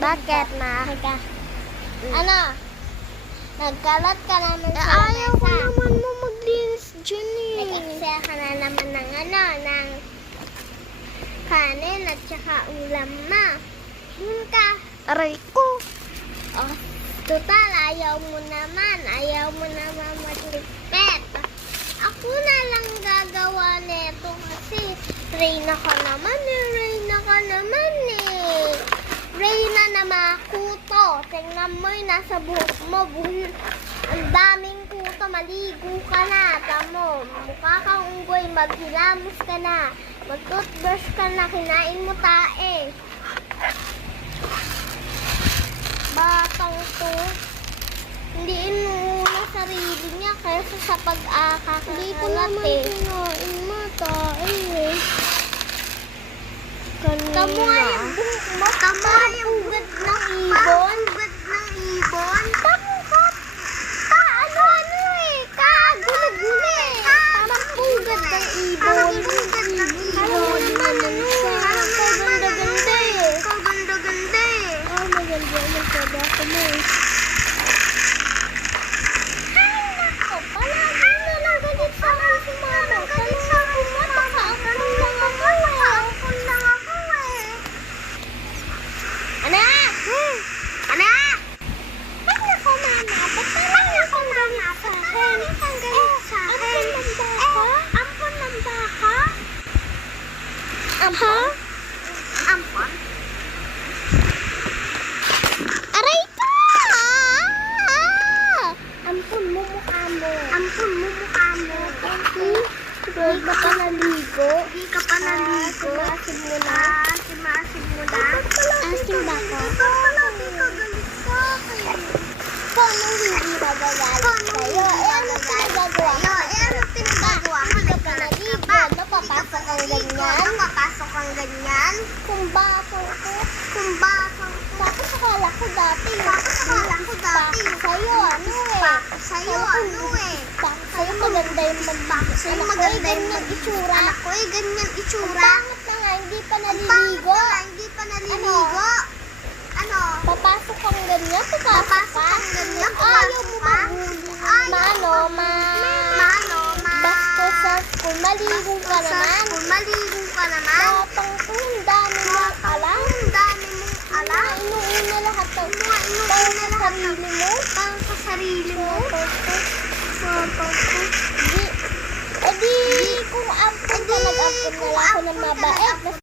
Bakit, ma? Ano? Nagkalat ka naman sa Ayaw ko naman mo maglinis dyan eh. Nag-eksaya ka na naman ng kanin at saka ulam ma. Dun ka. Aray ko. Oh, total, ayaw mo naman magligpit. Ako na lang gagawa nito kasi Reyna ka naman eh. Reyna na makuto. Tingnan mo yung nasa buhok mo. Ang daming kuto. Maligo ka na. Tamo, mukha kang unggoy. Maghilamos ka na. Mag-toothbrush ka na. Kinain mo tae. Batang to. Hindi inuuna sarili niya kaysa sa pag-akakalat eh. Hindi ko naman kinain mata eh. Tamo nga yung buhok mo. Tamo nga yung ugad ng ibon. Tamo ka. Ano eh. Gula-gula eh. Parang ugad ng ibon. Parang naman Kaganda-ganda eh. Ah, maganda. Maganda ako mo eh. Ay, nako. Palagi na lang galit sa mga sumama. Galit sa kumata ka. Ampun lang ako eh. Anak! Anak! Ay, nako, mama. Ba't parang akong galit sa akin? Ampun lang ba ka? Ha? Ampun? Aray ko! Ampun mo mukha mo. Hindi ka pa naligo. Hindi ka pa naligo. Simasin mo na. Asim ba ko? Palagi ka galit sa akin. Paano hindi magagalit sa'yo? Ano pinagagawa mo? Hindi ka pa naligo. Napapasok ang ganyan? Kumbasang ko. Tapos akala ko dati. Sa'yo, ano eh? Sa'yo maganda yung maganda itsura. Anak ko eh, ganyan itsura. Pangit na nga, hindi pa naliligo. Ano? Papasok kang ganyan, papasok ka. Ayaw mo Basto sa school, maligo ka naman. Tapang ko, ang dami mong alam. Inuuna lahat ng sarili mo. Kung ampun ka, nag-ampun na lang ako ng mabait.